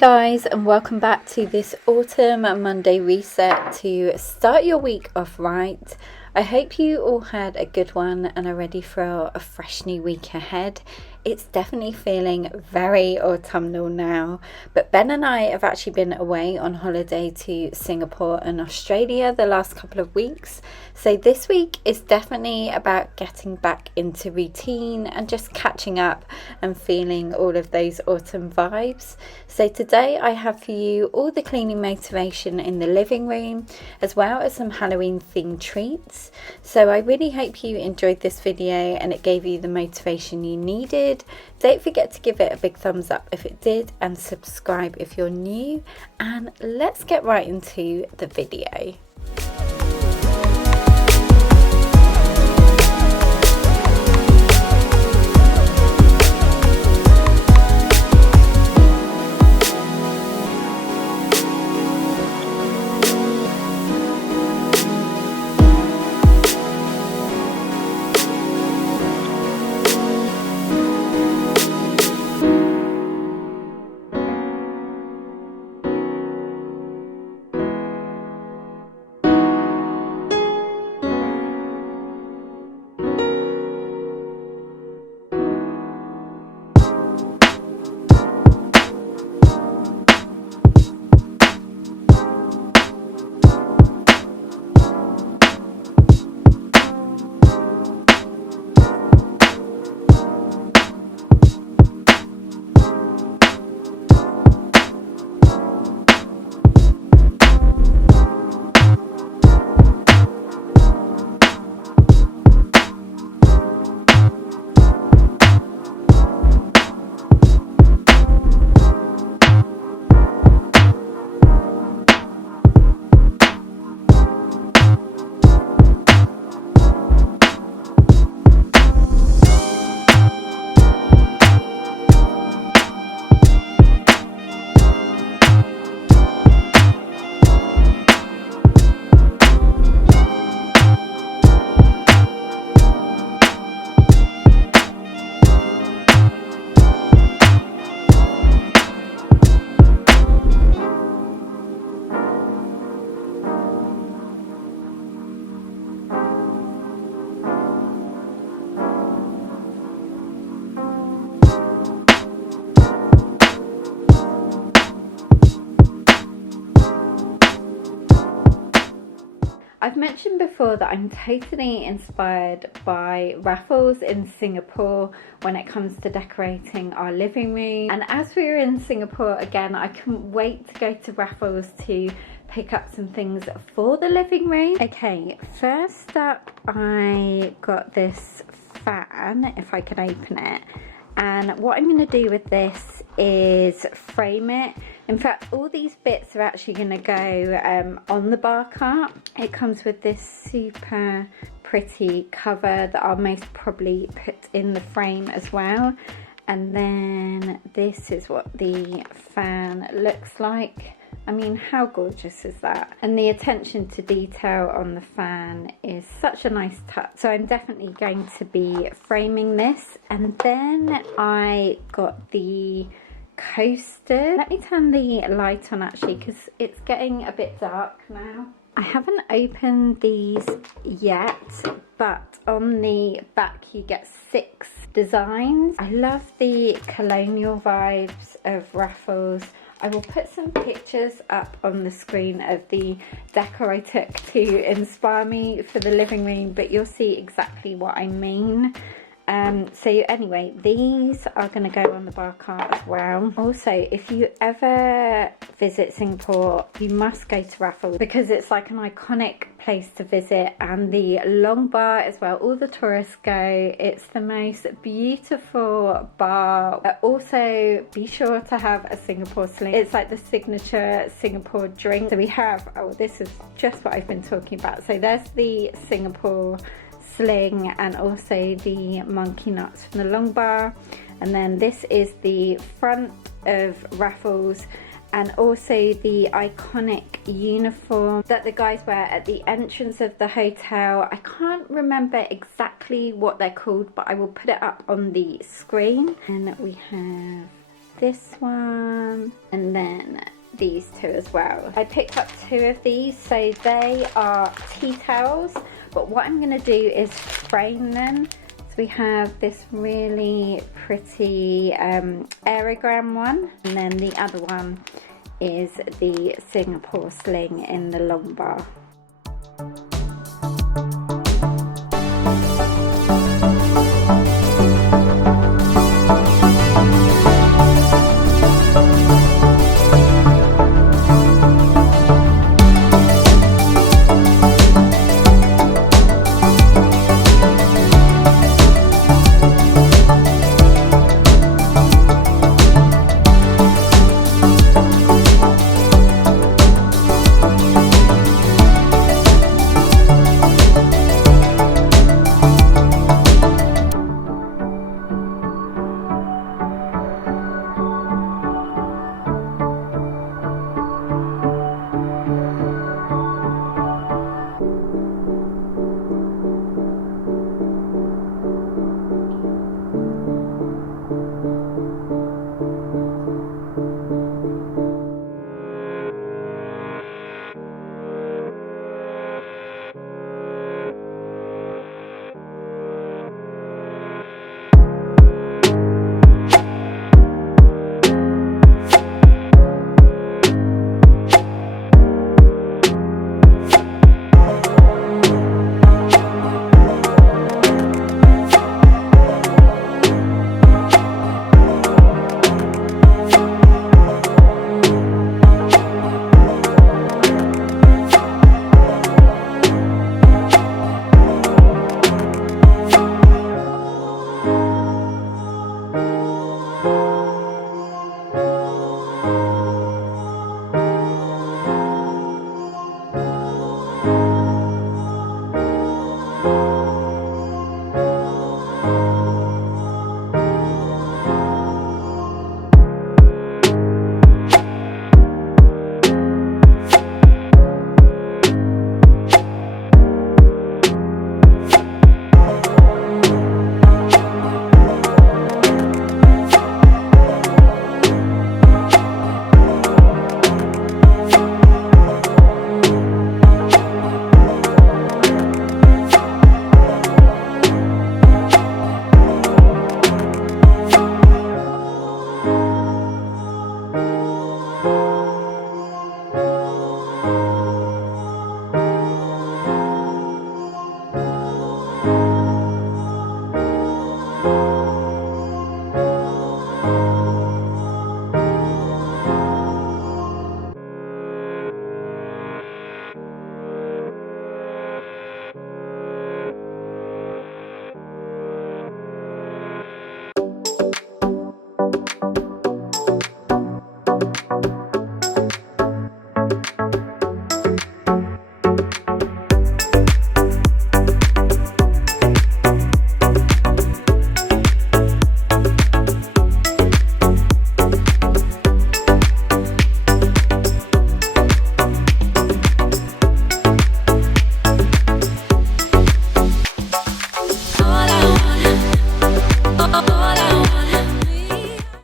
guys, and welcome back to this autumn Monday reset to start your week off right. I hope you all had a good one and are ready for a fresh new week ahead. It's definitely feeling very autumnal now, but Ben and I have actually been away on holiday to Singapore and Australia the last couple of weeks. So this week is definitely about getting back into routine and just catching up and feeling all of those autumn vibes. So today I have for you all the cleaning motivation in the living room, as well as some Halloween themed treats. So I really hope you enjoyed this video and it gave you the motivation you needed. Don't forget to give it a big thumbs up if it did, and subscribe if you're new, and let's get right into the video. I've mentioned before that I'm totally inspired by raffles in Singapore when it comes to decorating our living room. And as we were in Singapore again, I couldn't wait to go to raffles to pick up some things for the living room. Okay, first up I got this fan, if I can open it. And what I'm going to do with this is frame it. In fact, all these bits are actually going to go on the bar cart. It comes with this super pretty cover that I'll most probably put in the frame as well. And then this is what the fan looks like. I mean, how gorgeous is that? And the attention to detail on the fan is such a nice touch. So I'm definitely going to be framing this. And then I got the coaster. Let me turn the light on actually, because it's getting a bit dark now. I haven't opened these yet, but on the back you get 6 designs. I love the colonial vibes of raffles. I will put some pictures up on the screen of the decor I took to inspire me for the living room, but you'll see exactly what I mean. So anyway, these are going to go on the bar cart as well. Also, if you ever visit Singapore, you must go to raffles because it's like an iconic place to visit, and the long bar as well. All the tourists go. It's the most beautiful bar. Also, be sure to have a Singapore sling. It's like the signature Singapore drink. So we have, oh, this is just what I've been talking about. So there's the Singapore sling and also the monkey nuts from the long bar, and then this is the front of raffles, and also the iconic uniform that the guys wear at the entrance of the hotel. I can't remember exactly what they're called, but I will put it up on the screen. And we have this one, and then these two as well. I picked up two of these, so they are tea towels, but what I'm going to do is frame them. So we have this really pretty aerogram one, and then the other one is the Singapore sling in the long bar.